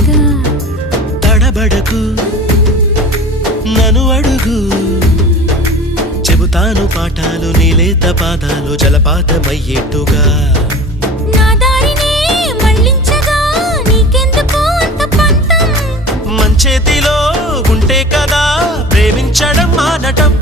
మెల్లగా తడబడకు నన్ను అడుగు చెబుతాను పాఠాలు నీలేత పాదాలు జలపాతమయ్యేట్టుగా నా దారినే మళ్ళించగా నీకెందుకు అంత పంతం మంచేతిలో ఉంటే కదా ప్రేమించడం మానటం